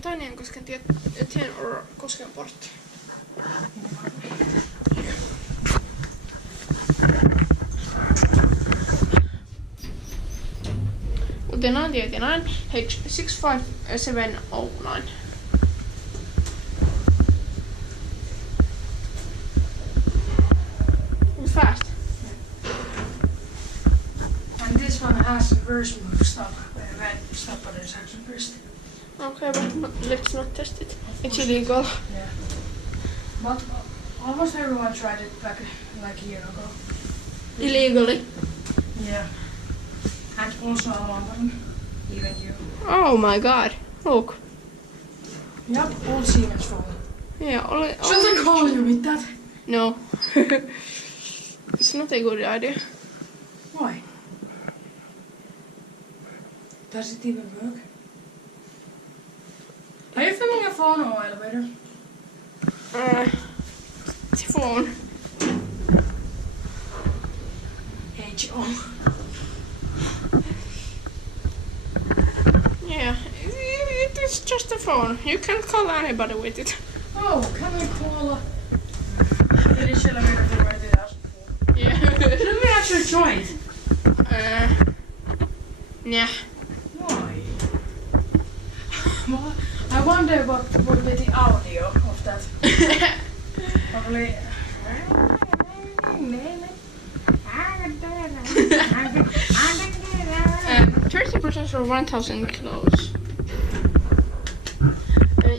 Toinen Koskentie or Koskenportti. The 1989 H65709. Fast. And this one has reverse move stop, red stop buttons action first. Okay, but let's not test it. It's illegal. Yeah. But almost everyone tried it back like a year ago. Illegally. Yeah. And also a long button. Even you. Oh my god. Look. Yup, old Siemens phone. Yeah, Should I call you with that? No. It's not a good idea. Why? Does it even work? Are you filming a phone or elevator? It's a phone. H-O. Yeah, it is just a phone. You can call anybody with it. Oh, can we call a Finnish elevator for 2004? Yeah. Should we actually try it? Nah. Why? Well, I wonder what would be the audio of that. Probably. 30% or 1,000 kilos.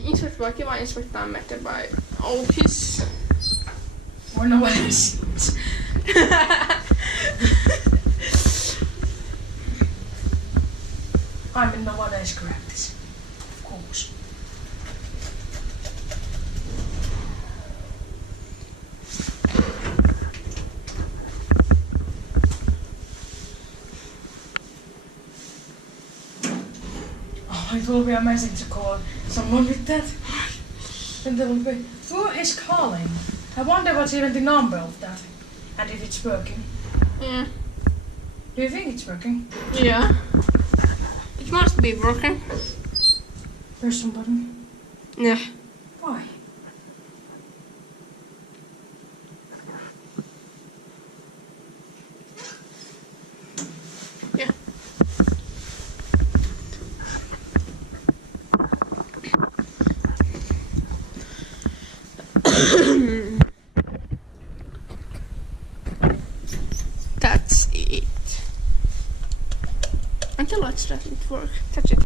Inspecta by Kiwa, Inspecta method by Otis. Or no one else. I mean, no one else grabbed this. Of course. Oh, it will be amazing to call someone with that. And there will be, who is calling? I wonder what's even the number of that. And if it's working. Yeah. Do you think it's working? Yeah. It must be broken. Press some button. Yeah. Why? Yeah. That's it. Until it doesn't work. That's it.